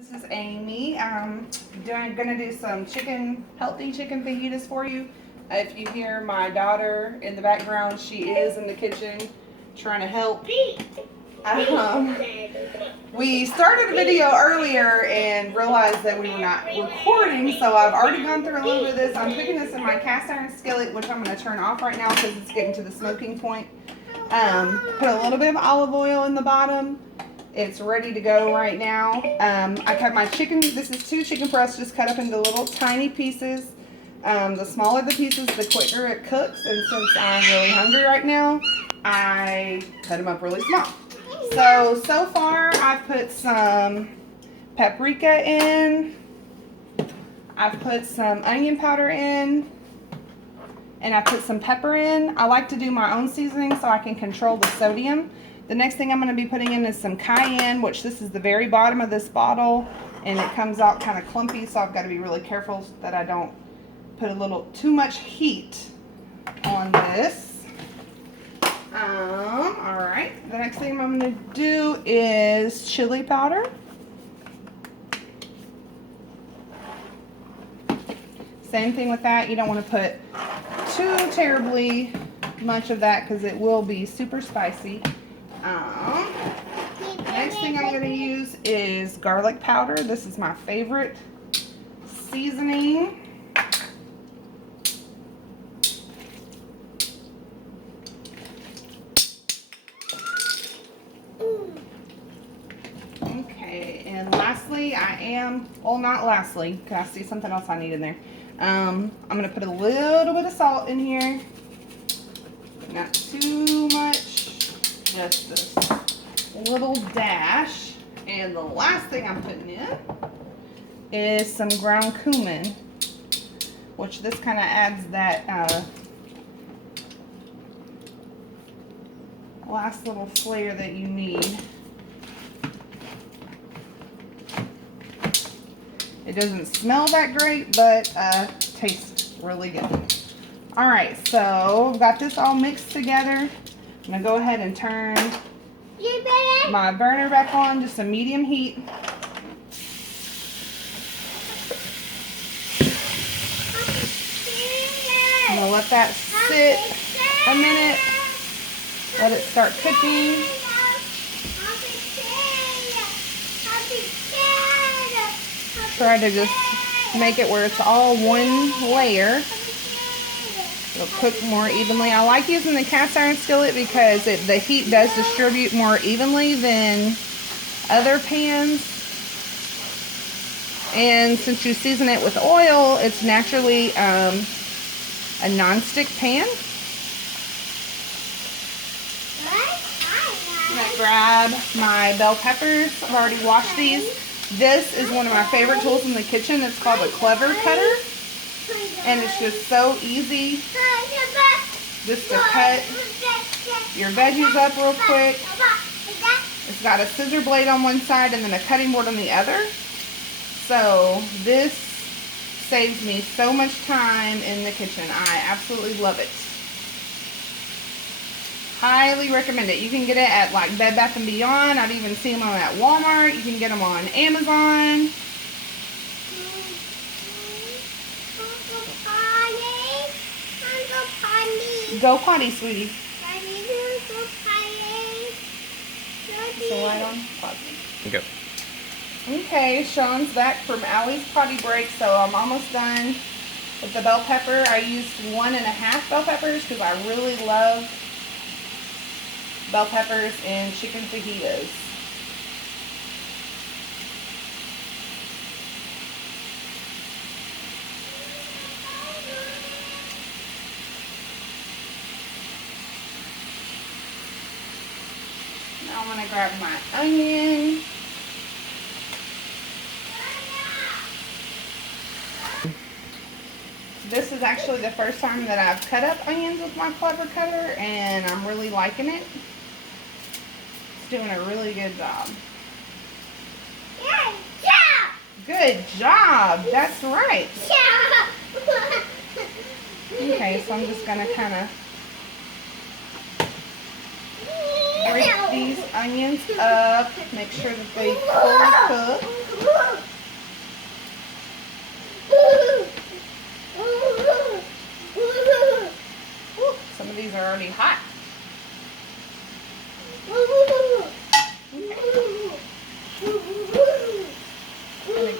This is Amy. I'm gonna do some healthy chicken fajitas for you. If you hear my daughter in the background, she is in the kitchen trying to help. We started a video earlier and realized that we were not recording, so I've already gone through a little bit of this. I'm cooking this in my cast iron skillet, which I'm going to turn off right now because it's getting to the smoking point. Put a little bit of olive oil in the bottom. It's ready to go right now. I cut my chicken. This is 2 chicken breasts just cut up into little tiny pieces. The smaller the pieces, the quicker it cooks. And since I'm really hungry right now, I cut them up really small. So far I've put some paprika in. I've put some onion powder in. And I put some pepper in. I like to do my own seasoning so I can control the sodium. The next thing I'm going to be putting in is some cayenne, which this is the very bottom of this bottle, and it comes out kind of clumpy, so I've got to be really careful that I don't put a little too much heat on this. Alright, the next thing I'm going to do is chili powder. Same thing with that. You don't want to put too terribly much of that because it will be super spicy. Next thing I'm going to use is garlic powder. This is my favorite seasoning. Okay, and lastly, not lastly, because I see something else I need in there. I'm going to put a little bit of salt in here. Not too much, just a little dash. And the last thing I'm putting in is some ground cumin, which this kind of adds that last little flair that you need. It doesn't smell that great, but tastes really good. Alright, so I've got this all mixed together. I'm going to go ahead and turn my burner back on, just a medium heat. I'm going to let that sit a minute, let it start cooking. Try to just make it where it's all one layer. It'll cook more evenly. I like using the cast iron skillet because the heat does distribute more evenly than other pans. And since you season it with oil, it's naturally a non-stick pan. I'm going to grab my bell peppers. I've already washed these. This is one of my favorite tools in the kitchen. It's called a clever cutter. And it's just so easy just to cut your veggies up real quick. It's got a scissor blade on one side and then a cutting board on the other. So this saves me so much time in the kitchen. I absolutely love it. Highly recommend it. You can get it at like Bed Bath & Beyond. I've even seen them at Walmart. You can get them on Amazon. Go potty, sweetie. So right on potty. Okay. Okay, Shawn's back from Allie's potty break, so I'm almost done with the bell pepper. I used 1.5 bell peppers because I really love bell peppers in chicken fajitas. Now I'm going to grab my onion. This is actually the first time that I've cut up onions with my clever cutter, and I'm really liking it. It's doing a really good job. Good job! That's right. Okay, so I'm just going to kind of break these onions up, make sure that they fully cook.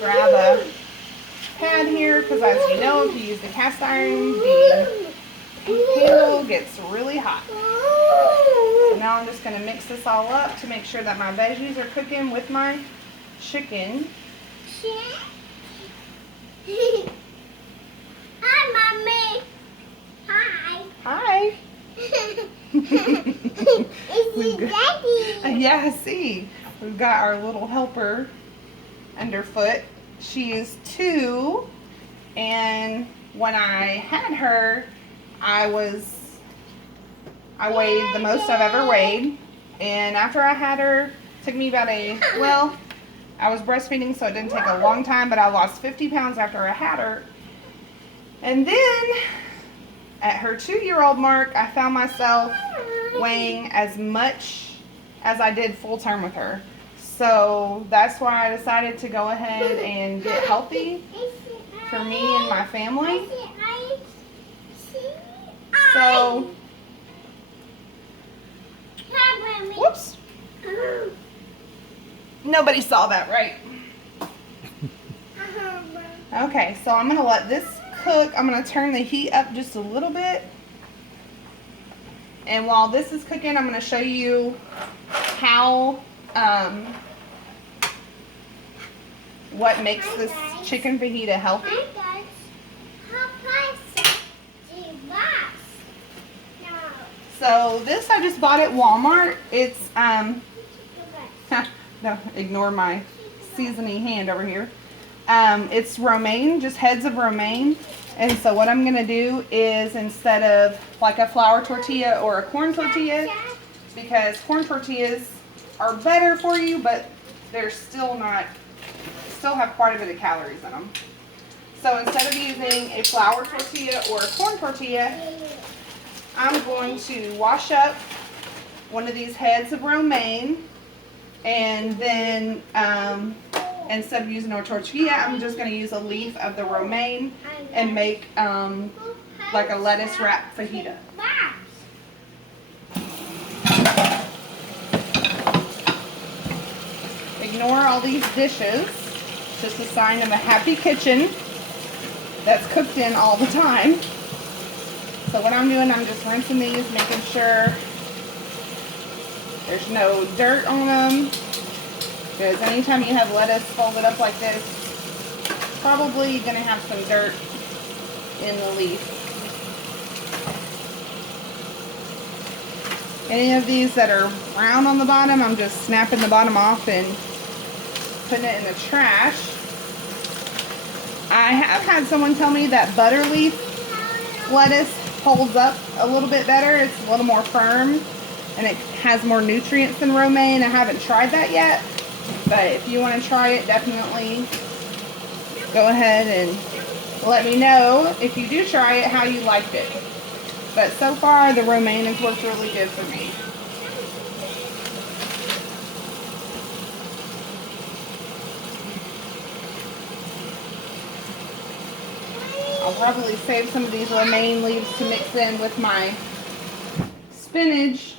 grab a pad here because, as you know, if you use the cast iron, the handle gets really hot. So now I'm just going to mix this all up to make sure that my veggies are cooking with my chicken. Hi, Mommy. Hi. Hi. Is Daddy? Yeah, I see. We've got our little helper underfoot. She is 2, and when I had her, I weighed the most I've ever weighed. And after I had her, it took me about I was breastfeeding, so it didn't take a long time, but I lost 50 pounds after I had her. And then at her 2-year-old mark, I found myself weighing as much as I did full term with her. So that's why I decided to go ahead and get healthy for me and my family. So, whoops. Nobody saw that, right? Okay, so I'm going to let this cook. I'm going to turn the heat up just a little bit. And while this is cooking, I'm going to show you how, what makes this chicken fajita healthy. So this I just bought at Walmart. It's, no, ignore my seasoning hand over here. It's romaine, just heads of romaine. And so what I'm going to do is, instead of like a flour tortilla or a corn tortilla, because corn tortillas are better for you, but they're still have quite a bit of calories in them. So instead of using a flour tortilla or a corn tortilla, I'm going to wash up one of these heads of romaine, and then instead of using a tortilla, I'm just going to use a leaf of the romaine and make like a lettuce wrap fajita. Ignore all these dishes. It's just a sign of a happy kitchen that's cooked in all the time. So what I'm doing, I'm just rinsing these, making sure there's no dirt on them. Because anytime you have lettuce folded up like this, probably going to have some dirt in the leaf. Any of these that are brown on the bottom, I'm just snapping the bottom off and putting it in the trash. I have had someone tell me that butter leaf lettuce holds up a little bit better. It's a little more firm and it has more nutrients than romaine. I haven't tried that yet, but if you want to try it, definitely go ahead and let me know if you do try it how you liked it. But so far the romaine has worked really good for me. I'll probably save some of these romaine leaves to mix in with my spinach.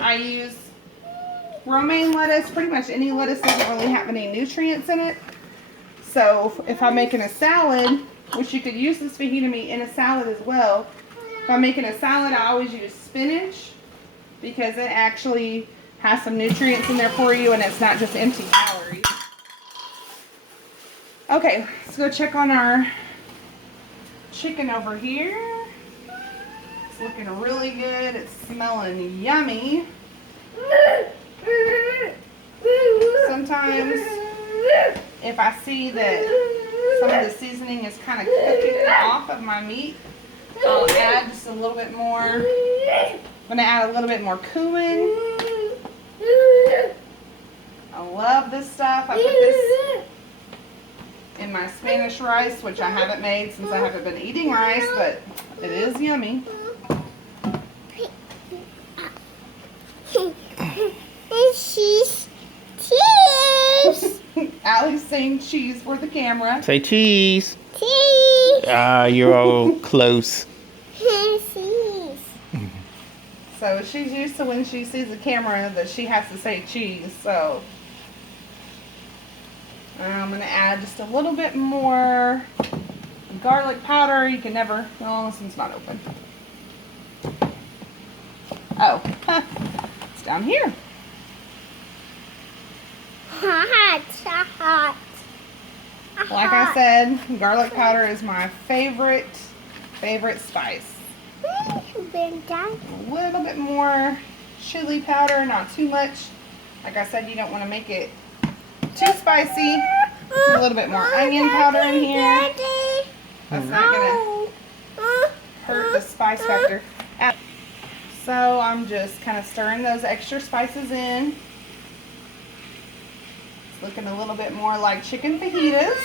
I use romaine lettuce. Pretty much any lettuce doesn't really have any nutrients in it. So if I'm making a salad, which you could use this fajita meat in a salad as well. If I'm making a salad, I always use spinach because it actually has some nutrients in there for you and it's not just empty calories. Okay, let's go check on our chicken over here. It's looking really good. It's smelling yummy. Sometimes if I see that some of the seasoning is kind of cooking off of my meat, I'll add just a little bit more. I'm going to add a little bit more cumin. I love this stuff. I put this in my Spanish rice, which I haven't made since I haven't been eating rice, but it is yummy. Cheese. Allie's saying cheese for the camera. Say cheese. Cheese. Ah, you're all close. Cheese. So she's used to when she sees the camera that she has to say cheese. So I'm going to add just a little bit more garlic powder. You can never, well, this one's not open. Oh, it's down here. Hot, hot. Like I said, garlic powder is my favorite spice. A little bit more chili powder, not too much. Like I said, you don't want to make it too spicy. A little bit more onion powder in here. That's not going to hurt the spice factor. So I'm just kind of stirring those extra spices in. It's looking a little bit more like chicken fajitas.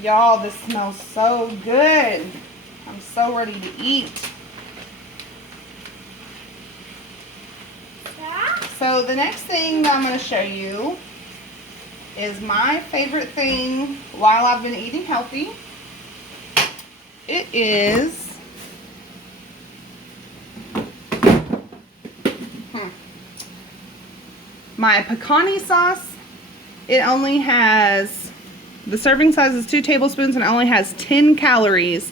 Y'all, this smells so good. I'm so ready to eat. So the next thing that I'm going to show you is my favorite thing while I've been eating healthy. It is my pecani sauce. It only has, the serving size is 2 tablespoons and it only has 10 calories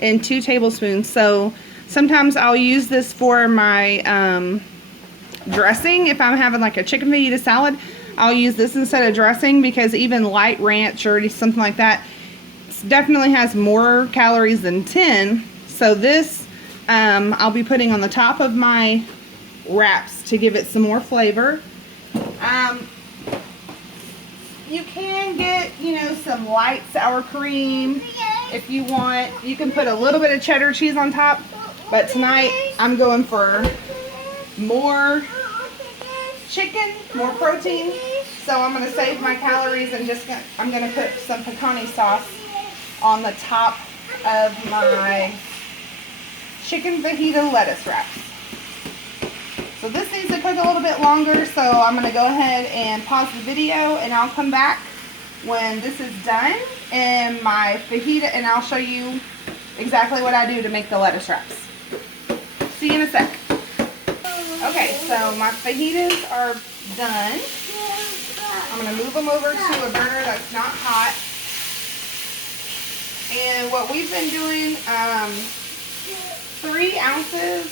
in 2 tablespoons. So sometimes I'll use this for my dressing. If I'm having like a chicken fajita salad, I'll use this instead of dressing, because even light ranch or something like that definitely has more calories than 10. So this I'll be putting on the top of my wraps to give it some more flavor. You can get, you know, some light sour cream if you want. You can put a little bit of cheddar cheese on top, but tonight I'm going for more chicken, more protein. So I'm going to save my calories and I'm going to put some pecani sauce on the top of my chicken fajita lettuce wraps. So this needs to cook a little bit longer, so I'm going to go ahead and pause the video and I'll come back when this is done and my fajita, and I'll show you exactly what I do to make the lettuce wraps. See you in a sec. Okay, so my fajitas are done. I'm going to move them over to a burner that's not hot. And what we've been doing, 3 ounces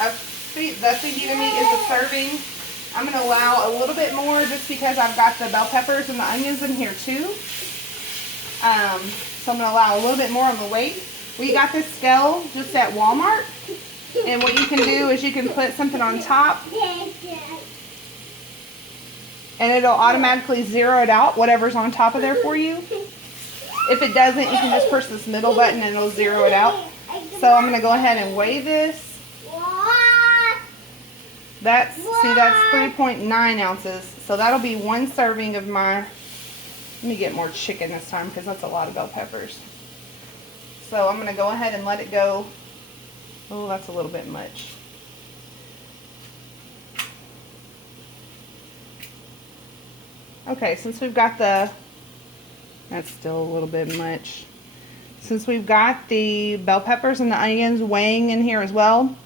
of the fajita meat is a serving. I'm going to allow a little bit more just because I've got the bell peppers and the onions in here too. So I'm going to allow a little bit more on the weight. We got this scale just at Walmart. And what you can do is you can put something on top and it'll automatically zero it out, whatever's on top of there for you. If it doesn't, you can just push this middle button and it'll zero it out. So I'm going to go ahead and weigh this. That's 3.9 ounces. So that'll be 1 serving of my, let me get more chicken this time because that's a lot of bell peppers. So I'm going to go ahead and let it go. Oh, that's a little bit much. Okay, since we've got that's still a little bit much. Since we've got the bell peppers and the onions weighing in here as well,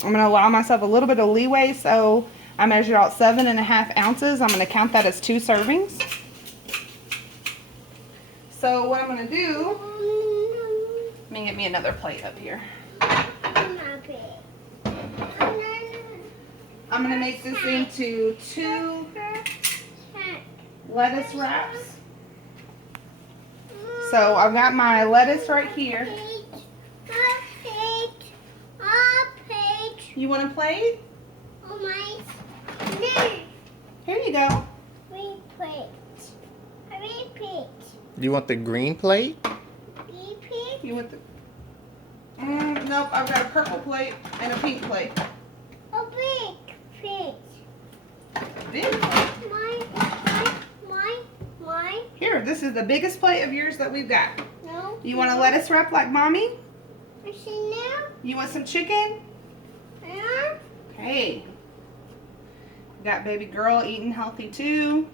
I'm going to allow myself a little bit of leeway. So I measured out 7.5 ounces. I'm going to count that as 2 servings. So what I'm going to do, let me get me another plate up here. I'm going to make this into 2 lettuce wraps. So I've got my lettuce right here. You want a plate? Oh my. Here you go. You want the green plate? You want the... nope, I've got a purple plate and a pink plate. A big plate. Big plate? Mine. Here, this is the biggest plate of yours that we've got. No. You want a lettuce wrap like mommy? I see now. You want some chicken? Yeah. Okay. We got baby girl eating healthy too.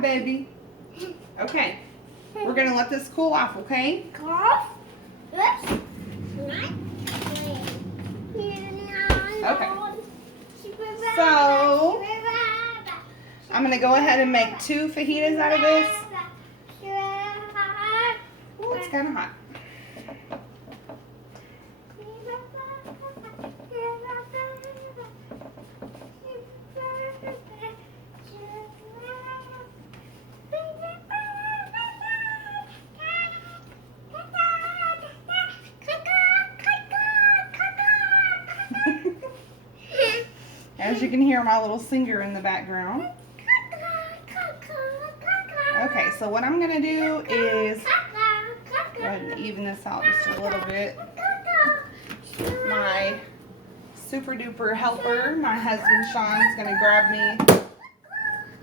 baby. Okay. We're gonna let this cool off, okay? Golf. Oops. Okay. So, I'm gonna go ahead and make 2 fajitas out of this. Ooh, it's kind of hot. As you can hear my little singer in the background. Okay, so what I'm gonna do is go ahead and even this out just a little bit. My super duper helper, my husband Shawn, is gonna grab me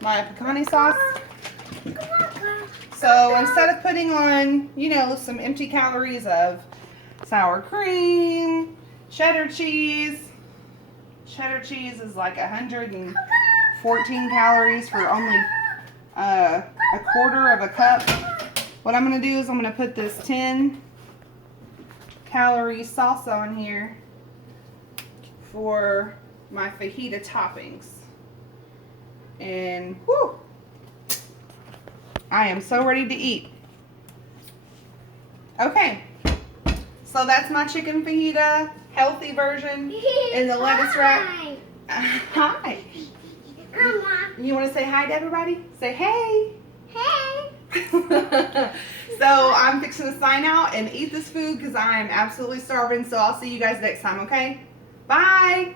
my pecani sauce. So instead of putting on, you know, some empty calories of sour cream, cheddar cheese is like 114 calories for only a quarter of a cup. What I'm going to do is I'm going to put this 10 calorie salsa on here for my fajita toppings. And whew, I am so ready to eat. Okay, so that's my chicken fajita, healthy version in the lettuce wrap. Hi. You want to say hi to everybody? Say hey. Hey. So I'm fixing to sign out and eat this food because I am absolutely starving. So I'll see you guys next time, okay? Bye.